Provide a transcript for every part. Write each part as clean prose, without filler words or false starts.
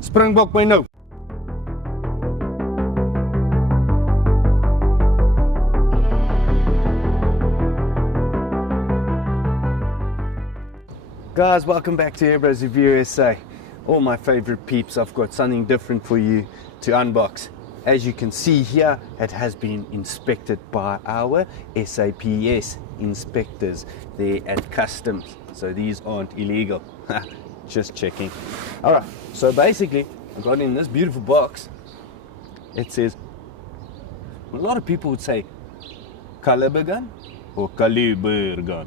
Springbok my nou. Guys, welcome back to Airbros Review SA. All my favorite peeps, I've got something different for you to unbox. As you can see here, it has been inspected by our SAPS inspectors there at customs. So these aren't illegal. Just checking. Alright, so basically I got in this beautiful box. It says, a lot of people would say KalibrGun or KalibrGun.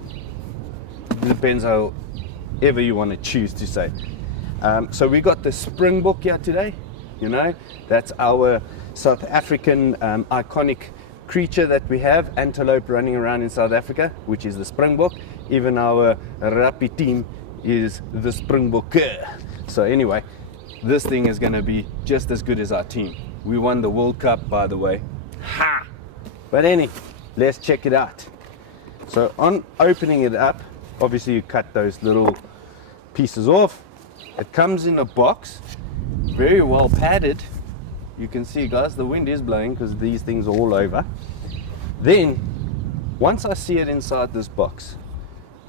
It depends how ever you want to choose to say. So we got the Springbok here today. You know, that's our South African iconic creature that we have, antelope running around in South Africa, which is the Springbok. Even our rugby team is the Springbok. So anyway, this thing is going to be just as good as our team. We won the World Cup, by the way. Ha! But let's check it out. So on opening it up, obviously you cut those little pieces off. It comes in a box, very well padded. You can see, guys, the wind is blowing because these things are all over. Then once I see it inside this box,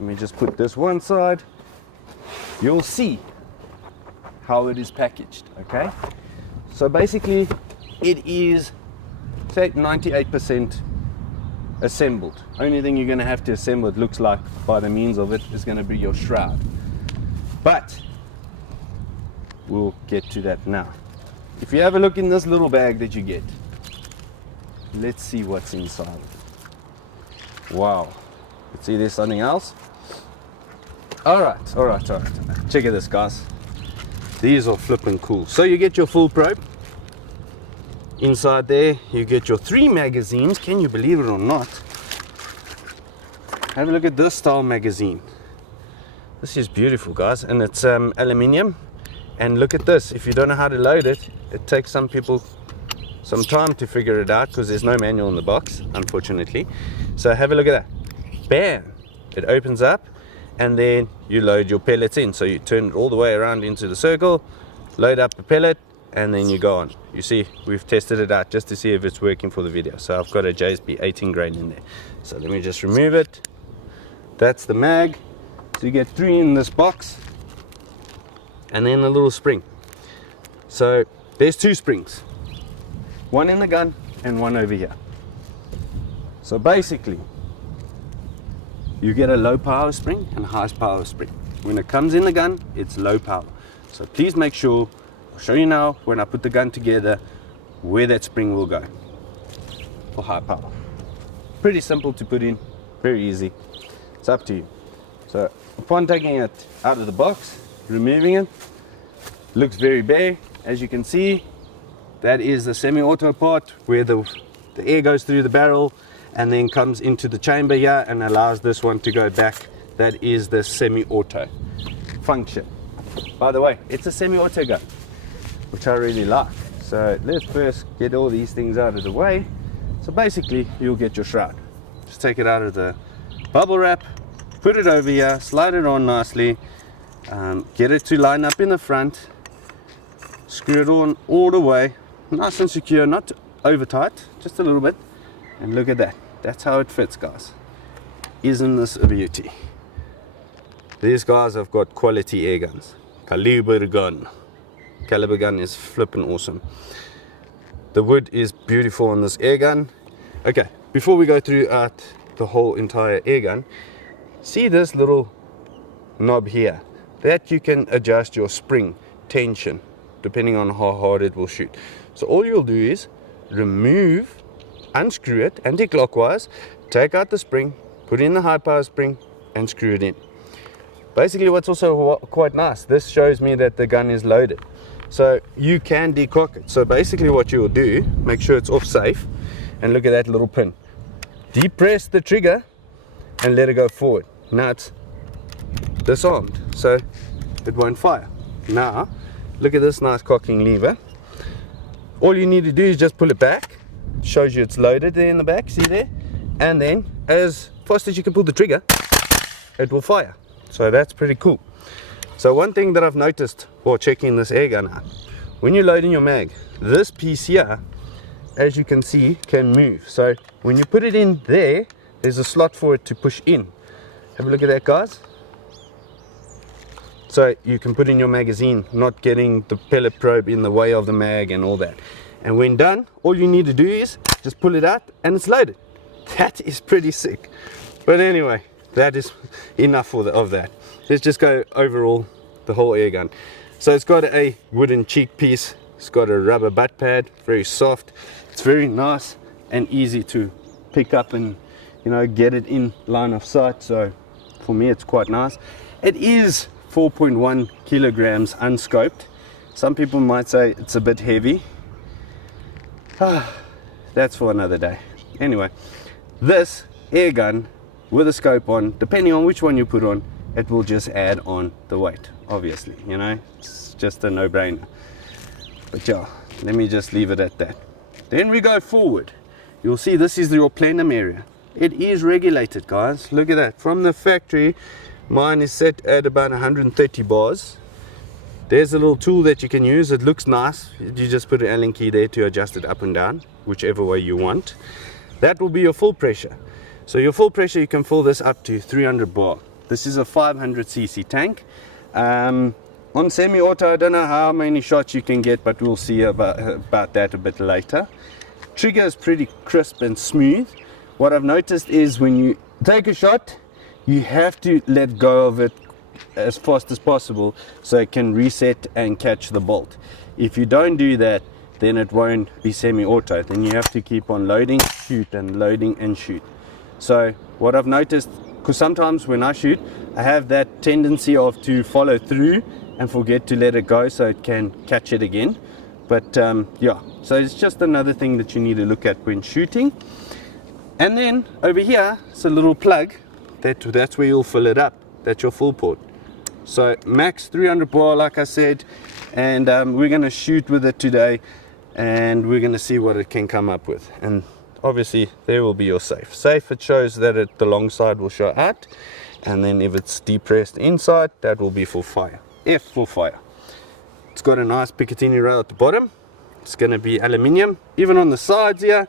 let me just put this one side, you'll see how it is packaged. Okay, so basically it is, say, 98% assembled. Only thing you're going to have to assemble, it looks like, by the means of it, is going to be your shroud. But we'll get to that now. If you have a look in this little bag that you get, let's see what's inside. Wow, let's see, there's something else. All right. Check this, guys. These are flipping cool. So you get your full probe. Inside there, you get your 3 magazines. Can you believe it or not? Have a look at this style magazine. This is beautiful, guys, and it's aluminium. And look at this. If you don't know how to load it, it takes some people some time to figure it out because there's no manual in the box, unfortunately. So have a look at that. Bam! It opens up, and then you load your pellets in. So you turn it all the way around into the circle, load up the pellet, and then you go on. You see, we've tested it out just to see if it's working for the video. So I've got a JSB 18 grain in there. So let me just remove it. That's the mag. So you get 3 in this box, and then a little spring. So there's 2 springs, one in the gun and one over here. So basically you get a low power spring and a high power spring. When it comes in the gun, it's low power. So please make sure, I'll show you now when I put the gun together where that spring will go for high power. Pretty simple to put in, very easy. It's up to you. So upon taking it out of the box, removing it, looks very bare. As you can see, that is the semi-auto part where the air goes through the barrel and then comes into the chamber here and allows this one to go back. That is the semi-auto function. By the way, it's a semi-auto gun, which I really like. So let's first get all these things out of the way. So basically you'll get your shroud. Just take it out of the bubble wrap, put it over here, slide it on nicely, get it to line up in the front, screw it on all the way, nice and secure, not over tight, just a little bit, and look at that. That's how it fits, guys. Isn't this a beauty? These guys have got quality air guns. KalibrGun. KalibrGun is flipping awesome. The wood is beautiful on this air gun. Okay, before we go through the whole entire air gun, see this little knob here that you can adjust your spring tension depending on how hard it will shoot. So all you'll do is unscrew it anti-clockwise, take out the spring, put in the high power spring and screw it in. Basically, what's also quite nice, this shows me that the gun is loaded, so you can decock it. So basically what you will do, make sure it's off safe, and look at that little pin, depress the trigger and let it go forward. Now it's disarmed, so it won't fire. Now look at this nice cocking lever. All you need to do is just pull it back, shows you it's loaded there in the back, see there, and then as fast as you can pull the trigger, it will fire. So that's pretty cool. So one thing that I've noticed while checking this air gun out, when you load in your mag, this piece here, as you can see, can move. So when you put it in there, there's a slot for it to push in. Have a look at that, guys. So you can put in your magazine, not getting the pellet probe in the way of the mag and all that. And when done, all you need to do is just pull it out and it's loaded. That is pretty sick. But anyway, that is enough of that. Let's just go overall the whole air gun. So it's got a wooden cheek piece. It's got a rubber butt pad, very soft. It's very nice and easy to pick up and, you know, get it in line of sight. So for me, it's quite nice. It is 4.1 kilograms unscoped. Some people might say it's a bit heavy. That's for another day. Anyway, this air gun with a scope on, depending on which one you put on, it will just add on the weight, obviously, you know, it's just a no-brainer. But yeah, let me just leave it at that. Then we go forward. You'll see this is your plenum area. It is regulated, guys. Look at that. From the factory, mine is set at about 130 bars. There's a little tool that you can use. It looks nice. You just put an Allen key there to adjust it up and down, whichever way you want. That will be your full pressure. So your full pressure, you can fill this up to 300 bar. This is a 500cc tank. On semi-auto, I don't know how many shots you can get, but we'll see about that a bit later. Trigger is pretty crisp and smooth. What I've noticed is when you take a shot, you have to let go of it as fast as possible so it can reset and catch the bolt. If you don't do that, then it won't be semi-auto. Then you have to keep on loading, shoot, and loading and shoot. So what I've noticed, because sometimes when I shoot, I have that tendency of to follow through and forget to let it go so it can catch it again. But yeah, so it's just another thing that you need to look at when shooting. And then over here, it's a little plug. That's where you'll fill it up. That's your full port. So max 300 bar, like I said, and we're going to shoot with it today, and we're going to see what it can come up with. And obviously there will be your safe. Safe, it shows that the long side will show out, and then if it's depressed inside, that will be for fire. F for fire. It's got a nice Picatinny rail at the bottom. It's going to be aluminium, even on the sides here,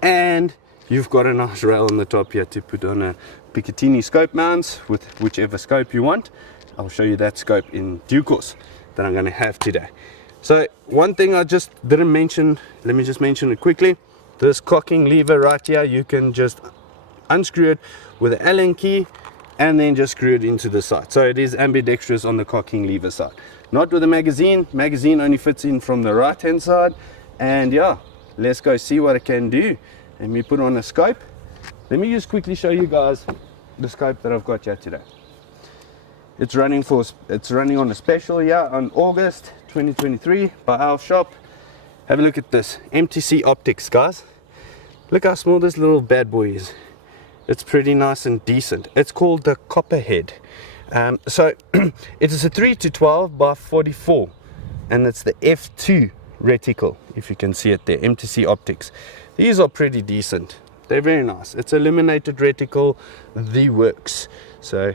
and you've got a nice rail on the top here to put on a Picatinny scope mounts with whichever scope you want. I'll show you that scope in due course that I'm going to have today. So one thing I just didn't mention, let me just mention it quickly. This cocking lever right here, you can just unscrew it with an Allen key and then just screw it into the side. So it is ambidextrous on the cocking lever side. Not with a magazine. Magazine only fits in from the right hand side. And yeah, let's go see what it can do. Let me put on a scope. Let me just quickly show you guys the scope that I've got here today. It's running on a special here on August 2023 by our shop. Have a look at this MTC optics, guys. Look how small this little bad boy is. It's pretty nice and decent. It's called the Copperhead. So it is a 3-12 by 44, and it's the F2 reticle, if you can see it there. MTC optics. These are pretty decent. They're very nice. It's illuminated reticle, the works. So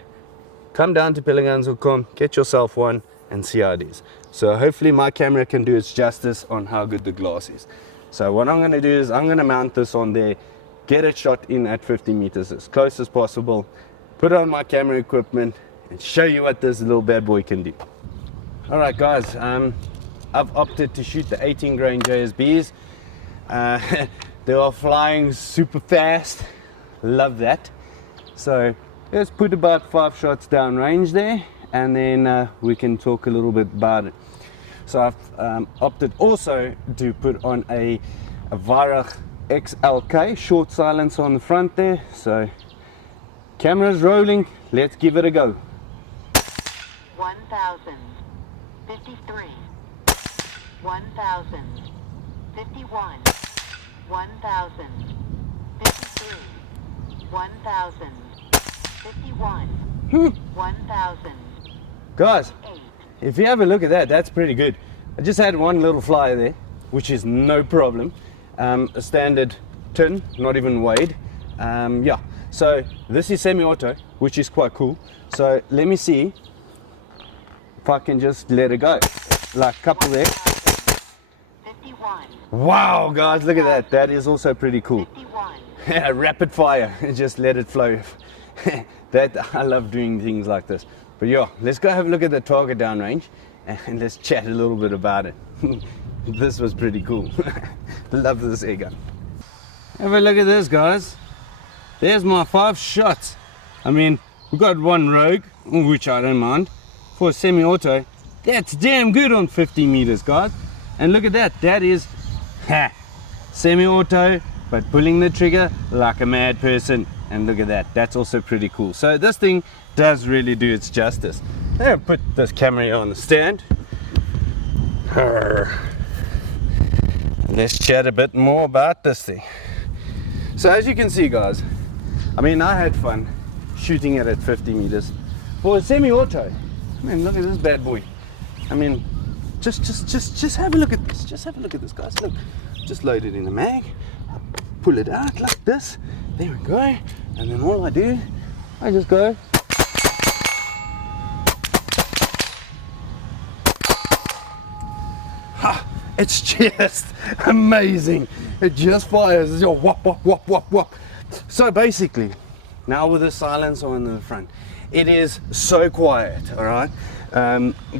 come down to pelletguns.com, get yourself one and see how it is. So hopefully my camera can do its justice on how good the glass is. So what I'm going to do is I'm going to mount this on there, get it shot in at 50 meters as close as possible, put on my camera equipment and show you what this little bad boy can do. Alright guys, I've opted to shoot the 18 grain JSBs. They are flying super fast, love that. So let's put about 5 shots down range there, and then we can talk a little bit about it. So I've opted also to put on a Weihrauch XLK short silencer on the front there. So camera's rolling, let's give it a go. 1000, 53, 1000, 51, 1000, 53, 1000, 51, 1000. Guys, if you have a look at that, that's pretty good. I just had one little flyer there, which is no problem. A standard tin, not even weighed. Yeah, so this is semi-auto, which is quite cool. So let me see. if I can just let it go, like a couple there. 51. Wow, guys, look at that. That is also pretty cool. 51. Rapid fire, just let it flow. That, I love doing things like this. But yeah, let's go have a look at the target downrange and let's chat a little bit about it. This was pretty cool. Love this air gun. Have a look at this, guys. There's my 5 shots. I mean, we got one rogue, which I don't mind, for a semi-auto. That's damn good on 50 meters, guys. And look at that. That is semi-auto, but pulling the trigger like a mad person. And look at that. That's also pretty cool. So this thing does really do its justice. I'm gonna put this camera on the stand. Let's chat a bit more about this thing. So as you can see, guys, I mean, I had fun shooting it at 50 meters for a semi-auto. I mean, look at this bad boy. I mean, just have a look at this. Just have a look at this, guys. Look, just load it in the mag, pull it out like this. There we go. And then all I do, I just go. It's just amazing. It just fires. It's your whop, whop, whop, whop, whop. So basically, now with the silencer on the front, it is so quiet, all right,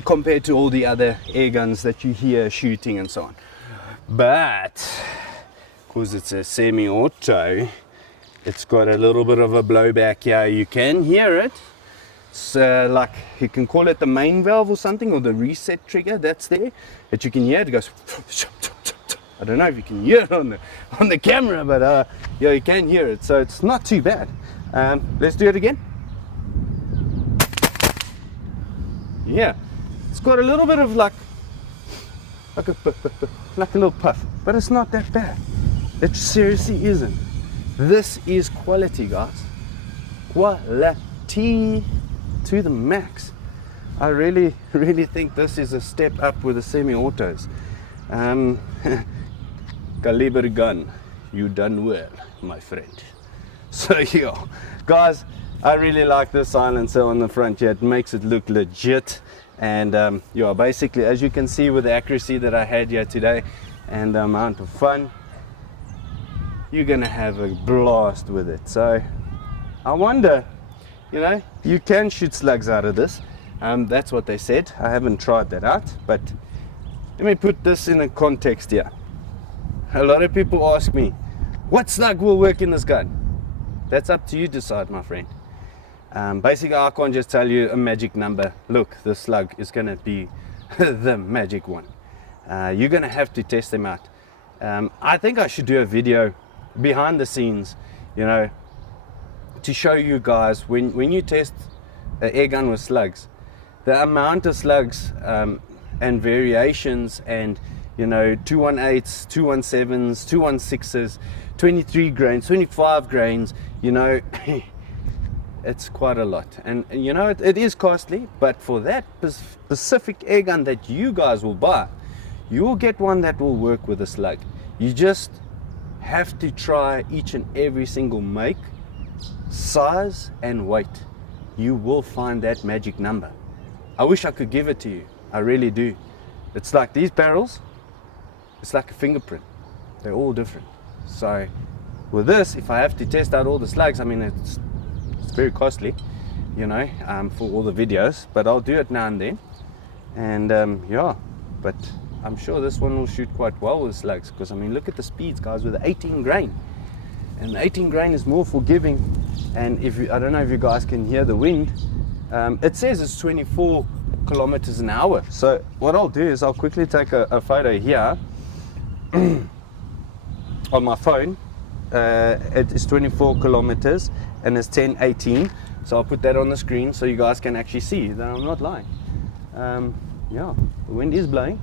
compared to all the other air guns that you hear shooting and so on. But because it's a semi-auto, it's got a little bit of a blowback here. You can hear it. It's like, you can call it the main valve or something, or the reset trigger that's there, that you can hear. It goes. I don't know if you can hear it on the camera, but yeah, you can hear it. So it's not too bad. Let's do it again. Yeah, it's got a little bit of like a little puff, but it's not that bad. It seriously isn't. This is quality, guys. Quality to the max. I really think this is a step up with the semi-autos. KalibrGun, you done well, my friend. So yeah, guys, I really like this silencer on the front here. It makes it look legit. And yeah, basically, as you can see with the accuracy that I had here today and the amount of fun, you're gonna have a blast with it. So I wonder, you know, you can shoot slugs out of this. That's what they said. I haven't tried that out, but let me put this in a context here. A lot of people ask me, what slug will work in this gun? That's up to you to decide, my friend. Basically, I can't just tell you a magic number. Look, the slug is going to be the magic one. You're going to have to test them out. I think I should do a video behind the scenes, you know, to show you guys when you test an air gun with slugs, the amount of slugs and variations, and you know, 218s, 217s, 216s, 23 grains, 25 grains, you know, it's quite a lot. And you know, it is costly, but for that specific air gun that you guys will buy, you will get one that will work with a slug. You just have to try each and every single make, size and weight. You will find that magic number. I wish I could give it to you. I really do. It's like these barrels, it's like a fingerprint. They're all different. So with this, if I have to test out all the slugs, I mean, it's very costly, you know, for all the videos, but I'll do it now and then. And yeah, but I'm sure this one will shoot quite well with slugs, because I mean, look at the speeds, guys, with the 18 grain. And the 18 grain is more forgiving. And if you, I don't know if you guys can hear the wind, it says it's 24 kilometers an hour. So what I'll do is I'll quickly take a photo here on my phone. It is 24 kilometers and it's 10:18. So I'll put that on the screen so you guys can actually see that I'm not lying. Yeah, the wind is blowing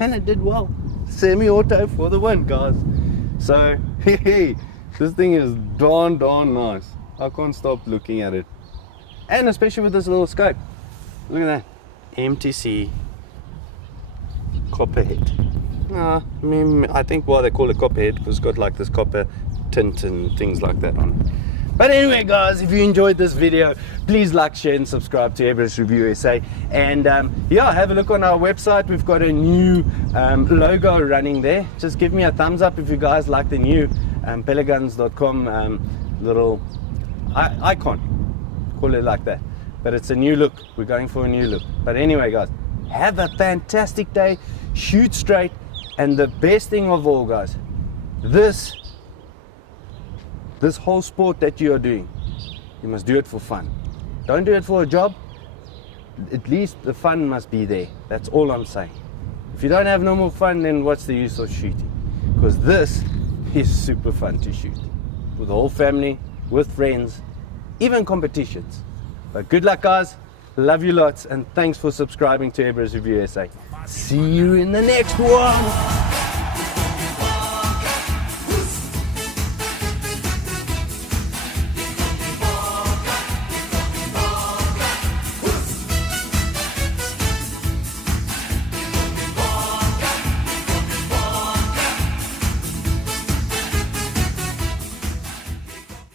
and it did well. Semi-auto for the win, guys. So hey, this thing is darn nice. I can't stop looking at it, and especially with this little scope. Look at that MTC copperhead. I mean, I think why they call it copperhead because it's got like this copper tint and things like that on it. But anyway, guys, if you enjoyed this video, please like, share, and subscribe to Airbrush Review SA. And yeah, have a look on our website. We've got a new logo running there. Just give me a thumbs up if you guys like the new peleguns.com little icon. Call it like that. But it's a new look. We're going for a new look. But anyway, guys, have a fantastic day. Shoot straight. And the best thing of all, guys, this whole sport that you are doing, you must do it for fun. Don't do it for a job. At least the fun must be there. That's all I'm saying. If you don't have no more fun, then what's the use of shooting? Because this is super fun to shoot with the whole family, with friends, even competitions. But good luck, guys. Love you lots, and thanks for subscribing to Airbrush Review SA. See you in the next one.